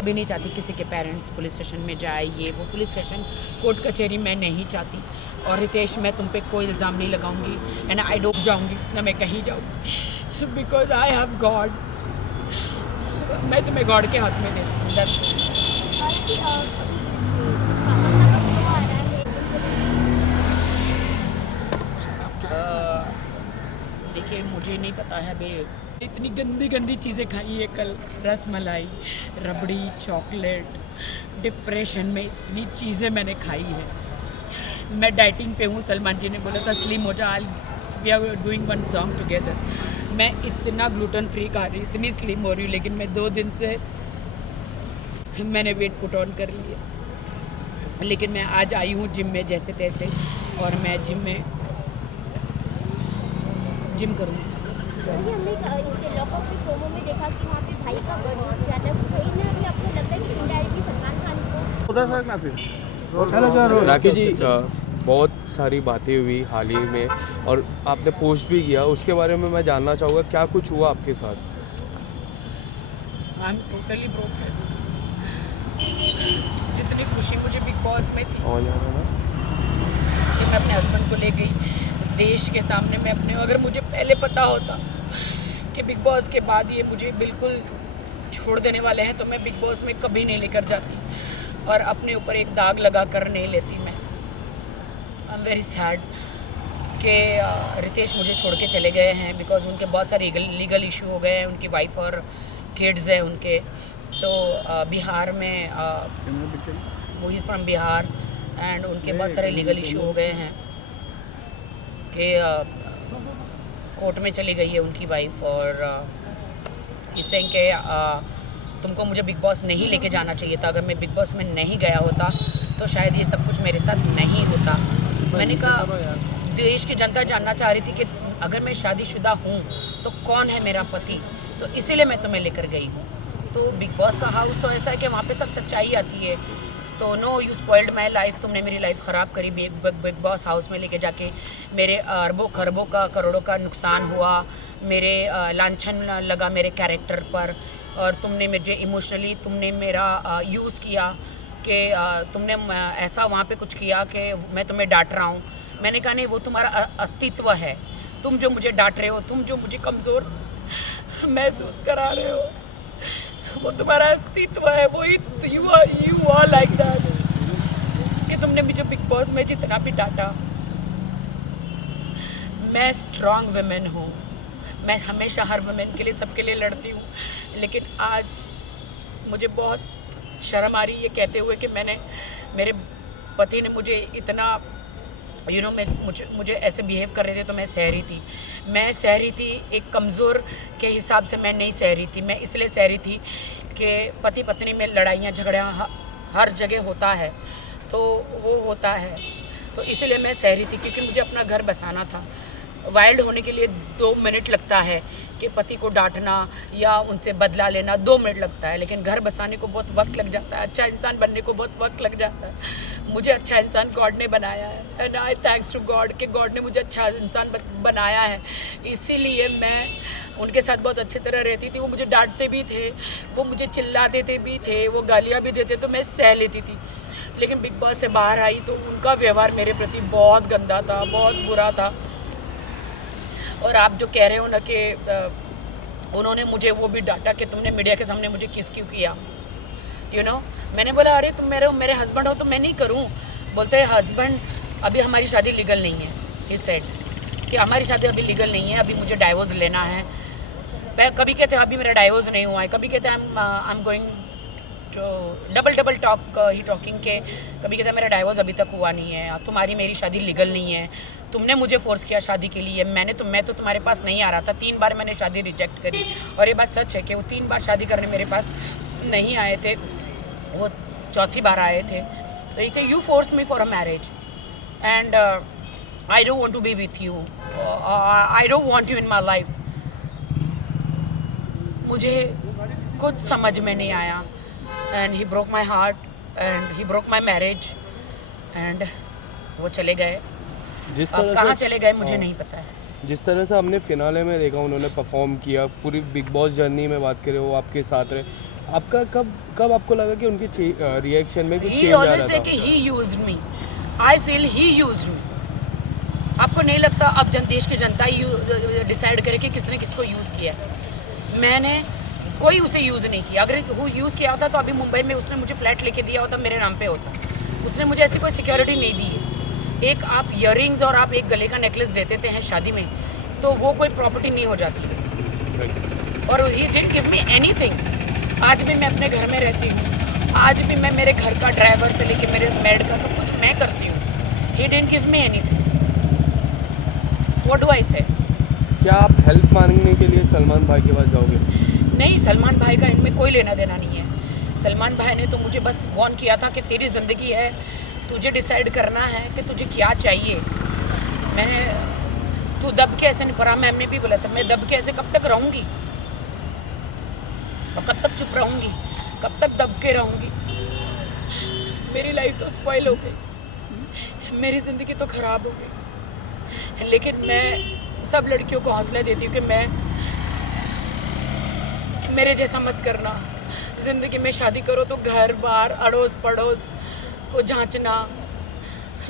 भी नहीं चाहती किसी के पेरेंट्स पुलिस स्टेशन में जाए, ये वो पुलिस स्टेशन कोर्ट कचहरी मैं नहीं चाहती। और रितेश, मैं तुम पे कोई इल्ज़ाम नहीं लगाऊंगी एंड आई डोंट जाऊंगी, ना मैं कहीं जाऊंगी, बिकॉज आई हैव गॉड। मैं तुम्हें गॉड के हाथ में दे दूँ। देखिए, मुझे नहीं पता है बे, इतनी गंदी गंदी चीज़ें खाई है कल, रस मलाई, रबड़ी, चॉकलेट, डिप्रेशन में इतनी चीज़ें मैंने खाई है। मैं डाइटिंग पे हूँ, सलमान जी ने बोला था स्लिम हो जा, we are doing one song together. मैं इतना ग्लूटेन फ्री खा रही हूँ, इतनी स्लिम हो रही हूँ, लेकिन मैं 2 दिन से मैंने वेट पुट ऑन कर लिया। लेकिन मैं आज आई हूँ जिम में जैसे तैसे, और मैं जिम करूँगी। हमने लॉकअप के प्रोमो में देखा कि वहाँ पे भाई का बर्थडे किया था, भाई ने अभी आपको लगता है कि इनडायरेक्टली सलमान खान को राखी जी, बहुत सारी बातें हुई हाल ही में और आपने पोस्ट भी किया, उसके बारे में मैं जानना चाहूँगा क्या कुछ हुआ आपके साथ? I am totally broken. जितनी खुशी मुझे बिग बॉस में थी कि मैं अपने हस्बैंड को ले गई देश के सामने, मैं अपने, अगर मुझे पहले पता होता कि बिग बॉस के बाद ये मुझे बिल्कुल छोड़ देने वाले हैं तो मैं बिग बॉस में कभी नहीं लेकर जाती और अपने ऊपर एक दाग लगा कर नहीं लेती। मैं आई एम वेरी सैड कि रितेश मुझे छोड़ के चले गए हैं, बिकॉज उनके बहुत सारे लीगल इशू हो गए हैं, उनकी वाइफ और किड्स हैं उनके। तो बिहार में वो इज़ फ्रॉम बिहार एंड उनके बहुत सारे लीगल इशू हो गए हैं कि कोर्ट में चली गई है उनकी वाइफ, और इससे कि तुमको मुझे बिग बॉस नहीं लेके जाना चाहिए था। अगर मैं बिग बॉस में नहीं गया होता तो शायद ये सब कुछ मेरे साथ नहीं होता। मैंने कहा, देश की जनता जानना चाह रही थी कि अगर मैं शादीशुदा हूँ तो कौन है मेरा पति, तो इसीलिए मैं तुम्हें लेकर गई हूँ। तो बिग बॉस का हाउस तो ऐसा है कि वहाँ पे सब सच्चाई आती है। तो no, you spoiled my life, तुमने मेरी लाइफ ख़राब करी बिग बॉस हाउस में लेके जाके। मेरे अरबों खरबों का करोड़ों का नुकसान हुआ, मेरे लांछन लगा मेरे कैरेक्टर पर, और तुमने मुझे इमोशनली तुमने मेरा यूज़ किया कि तुमने ऐसा वहाँ पे कुछ किया कि मैं तुम्हें डांट रहा हूँ। मैंने कहा नहीं, वो तुम्हारा अस्तित्व है, तुम जो मुझे डांट रहे हो, तुम जो मुझे कमज़ोर महसूस करा रहे हो, वो तुम्हारा अस्तित्व है, वो यू आर लाइक दैट। कि तुमने मुझे बिग बॉस में जितना भी डांटा, मैं स्ट्रॉन्ग वुमेन हूँ, मैं हमेशा हर वुमेन के लिए, सबके लिए लड़ती हूँ। लेकिन आज मुझे बहुत शर्म आ रही है ये कहते हुए कि मेरे पति ने मुझे इतना मुझे ऐसे बिहेव कर रहे थे, तो मैं सह रही थी। एक कमज़ोर के हिसाब से मैं नहीं सह रही थी, मैं इसलिए सह रही थी कि पति पत्नी में लड़ाइयाँ झगड़ियाँ हर जगह होता है, तो वो होता है, तो इसलिए मैं सह रही थी, क्योंकि मुझे अपना घर बसाना था। वाइल्ड होने के लिए 2 मिनट लगता है कि पति को डांटना या उनसे बदला लेना 2 मिनट लगता है, लेकिन घर बसाने को बहुत वक्त लग जाता है, अच्छा इंसान बनने को बहुत वक्त लग जाता है। मुझे अच्छा इंसान गॉड ने बनाया है and I thanks to God कि गॉड ने मुझे अच्छा इंसान बनाया है। इसीलिए मैं उनके साथ बहुत अच्छी तरह रहती थी। वो मुझे डांटते भी थे, वो मुझे चिल्लाते थे भी थे, वो गालियाँ भी देते, तो मैं सह लेती थी। लेकिन बिग बॉस से बाहर आई तो उनका व्यवहार मेरे प्रति बहुत गंदा था, बहुत बुरा था। और आप जो कह रहे हो ना कि उन्होंने मुझे वो भी डांटा कि तुमने मीडिया के सामने मुझे किस क्यों किया, मैंने बोला अरे तुम मेरे हस्बैंड हो तो मैं नहीं करूं। बोलते हैं हस्बैंड, अभी हमारी शादी लीगल नहीं है, ही सेड कि हमारी शादी अभी लीगल नहीं है, अभी मुझे डाइवोर्स लेना है। कभी कहते हैं अभी मेरा डाइवोर्स नहीं हुआ है, कभी कहते हैं I am going to double talk he talking के, कभी कहते हैं मेरा डाइवोर्स अभी तक हुआ नहीं है, तुम्हारी मेरी शादी लीगल नहीं है, तुमने मुझे फोर्स किया शादी के लिए, मैं तो तुम्हारे पास नहीं आ रहा था, 3 बार मैंने शादी रिजेक्ट करी। और ये बात सच है कि वो 3 बार शादी करने मेरे पास नहीं आए थे, वो 4थी बार आए थे। तो ये you force me for a marriage and I don't want to be with you, I don't want you in my life. मुझे कुछ समझ में नहीं आया and he broke my heart and he broke my marriage and वो चले गए। अब कहाँ चले गए मुझे नहीं पता है। जिस तरह से हमने फिनाले में देखा उन्होंने परफॉर्म किया, पूरी बिग बॉस जर्नी में बात करें वो आपके साथ रहे, आपका कब आपको लगा कि उनके रिएक्शन में कुछ ही चेंज आ ऑलवेज रहा से था? कि he used me, I feel he used me. आपको नहीं लगता अब देश की जनता ही डिसाइड करे कि किसने किसको यूज़ किया? मैंने कोई उसे यूज़ नहीं किया। अगर वो यूज़ किया होता तो अभी मुंबई में उसने मुझे फ्लैट लेके दिया होता, मेरे नाम पे होता। उसने मुझे ऐसी कोई सिक्योरिटी नहीं दी है। एक आप ईयररिंग्स और आप एक गले का नेकलेस दे देते हैं शादी में, तो वो कोई प्रॉपर्टी नहीं हो जाती है। और he didn't give me anything. आज भी मैं अपने घर में रहती हूँ, आज भी मैं मेरे घर का ड्राइवर से लेके मेरे मेड का सब कुछ मैं करती हूँ। He didn't give me anything. What do I से? क्या आप हेल्प मांगने के लिए सलमान भाई के पास जाओगे? नहीं, सलमान भाई का इनमें कोई लेना देना नहीं है। सलमान भाई ने तो मुझे बस वार्न किया था कि तेरी ज़िंदगी है, तुझे डिसाइड करना है कि तुझे क्या चाहिए। तू दब के ऐसे नहीं, फराह मैम ने भी बोला था, मैं दब के ऐसे कब तक रहूँगी और कब तक चुप रहूँगी, कब तक दब के रहूँगी? मेरी लाइफ तो स्पॉइल हो गई, मेरी ज़िंदगी तो ख़राब हो गई। लेकिन मैं सब लड़कियों को हौसला देती हूँ कि मेरे जैसा मत करना। ज़िंदगी में शादी करो तो घर बार अड़ोस पड़ोस को जांचना।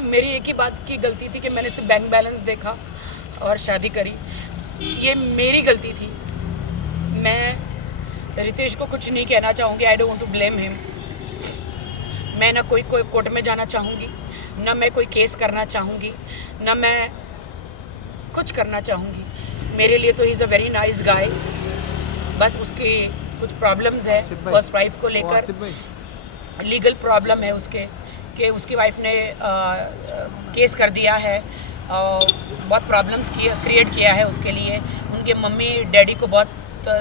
मेरी एक ही बात की गलती थी कि मैंने सिर्फ बैंक बैलेंस देखा और शादी करी। ये मेरी गलती थी। मैं रितेश को कुछ नहीं कहना चाहूँगी, I don't want to blame him. मैं ना कोई कोर्ट में जाना चाहूँगी, ना मैं कोई केस करना चाहूँगी, ना मैं कुछ करना चाहूँगी। मेरे लिए तो he is a very nice guy. बस उसकी कुछ प्रॉब्लम्स है फर्स्ट वाइफ को लेकर, लीगल प्रॉब्लम है उसके कि उसकी वाइफ ने केस कर दिया है और बहुत प्रॉब्लम्स क्रिएट किया है उसके लिए। उनके मम्मी डैडी को बहुत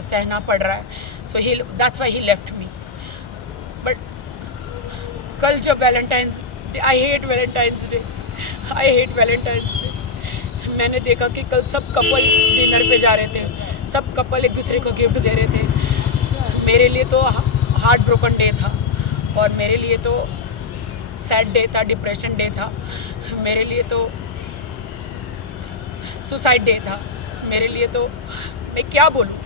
सहना पड़ रहा है। So he that's why he left me. But कल जब Valentine's day, I hate Valentine's day, I hate Valentine's day. मैंने देखा कि कल सब कपल डिनर पे जा रहे थे, सब कपल एक दूसरे को गिफ्ट दे रहे थे। मेरे लिए तो हार्ट ब्रोकन डे था और मेरे लिए तो सैड डे था, डिप्रेशन डे था, मेरे लिए तो सुसाइड डे था, मेरे लिए तो मैं क्या बोलूँ।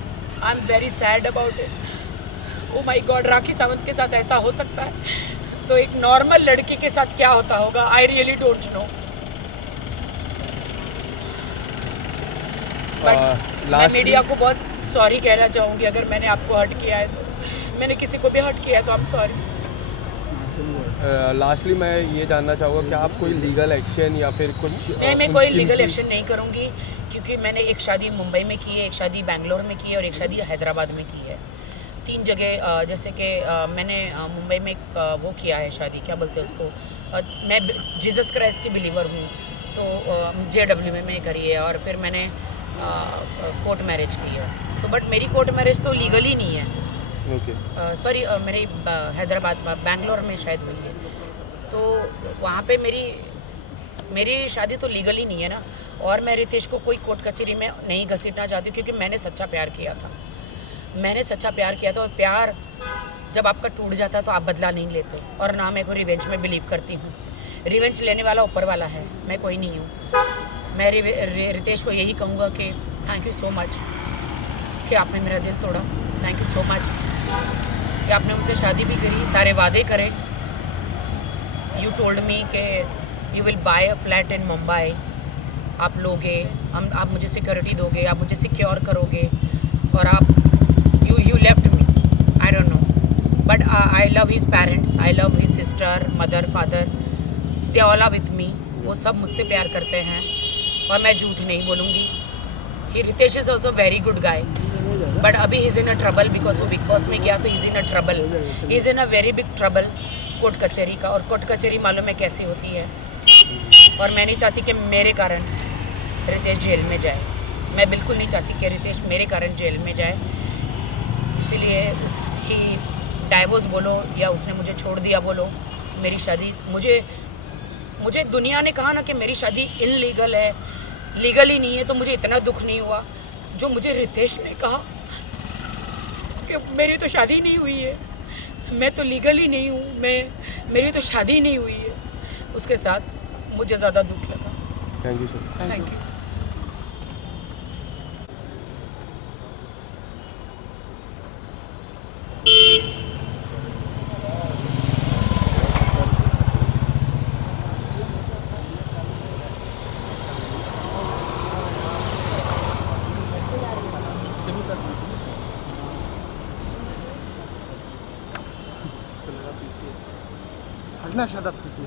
I am very sad about it. Oh my God, Rakhi Sawant के साथ ऐसा हो सकता है तो एक नॉर्मल लड़की के साथ क्या होता होगा? I really don't know. But मैं मीडिया को बहुत सॉरी कहना चाहूँगी अगर मैंने आपको हर्ट किया है तो। मैंने किसी को भी हर्ट किया है तो आई एम सॉरी। लास्टली मैं ये जानना चाहूँगा कि आप कोई लीगल एक्शन या फिर कुछ? नहीं, मैं कोई लीगल एक्शन नहीं करूँगी क्योंकि मैंने एक शादी मुंबई में की है, एक शादी बेंगलोर में की है और एक शादी हैदराबाद में की है। 3 जगह जैसे कि मैंने मुंबई में वो किया है शादी, क्या बोलते हैं उसको, मैं जीसस क्राइस्ट की बिलीवर हूँ तो JW में करी है। और फिर मैंने कोर्ट मैरिज की है तो बट मेरी कोर्ट मैरिज तो लीगली नहीं है। सॉरी, मेरी हैदराबाद बेंगलोर में शायद हुई है तो वहाँ पे मेरी शादी तो लीगली नहीं है ना। और मैं रितेश को कोई कोर्ट कचहरी में नहीं घसीटना चाहती क्योंकि मैंने सच्चा प्यार किया था। मैंने सच्चा प्यार किया था और प्यार जब आपका टूट जाता है तो आप बदला नहीं लेते। और ना मैं को रिवेंज में बिलीव करती हूँ। रिवेंज लेने वाला ऊपर वाला है, मैं कोई नहीं हूँ। मैं रितेश को यही कहूँगा कि थैंक यू सो मच कि आपने मेरा दिल तोड़ा। थैंक यू सो मच कि आपने मुझसे शादी भी करी, सारे वादे करे। यू टोल्ड मी कि you will buy a flat in Mumbai, आप लोगे, आप मुझे सिक्योरिटी दोगे, आप मुझे सिक्योर करोगे और आप you left me. I don't know but I love his parents, I love his sister, mother, father, they all are with me. वो सब मुझसे प्यार करते हैं और मैं झूठ नहीं बोलूँगी। He Ritesh is also very good guy but अभी he is in a trouble because वो बिग बॉस में गया तो he is in a trouble, he is in a very big trouble court कचहरी का। और कोर्ट कचहरी मालूम है कैसी होती है और मैं नहीं चाहती कि मेरे कारण रितेश जेल में जाए। मैं बिल्कुल नहीं चाहती कि रितेश मेरे कारण जेल में जाए। इसीलिए उसकी डाइवोर्स बोलो या उसने मुझे छोड़ दिया बोलो, मेरी शादी मुझे दुनिया ने कहा ना कि मेरी शादी इनलीगल है, लीगल ही नहीं है तो मुझे इतना दुख नहीं हुआ जो मुझे रितेश ने कहा कि मेरी तो शादी नहीं हुई है, मैं तो लीगल ही नहीं हूँ, मेरी तो शादी नहीं हुई है। उसके साथ मुझे ज़्यादा दुख लगा। Thank you sir. Thank you. घटना शदत थी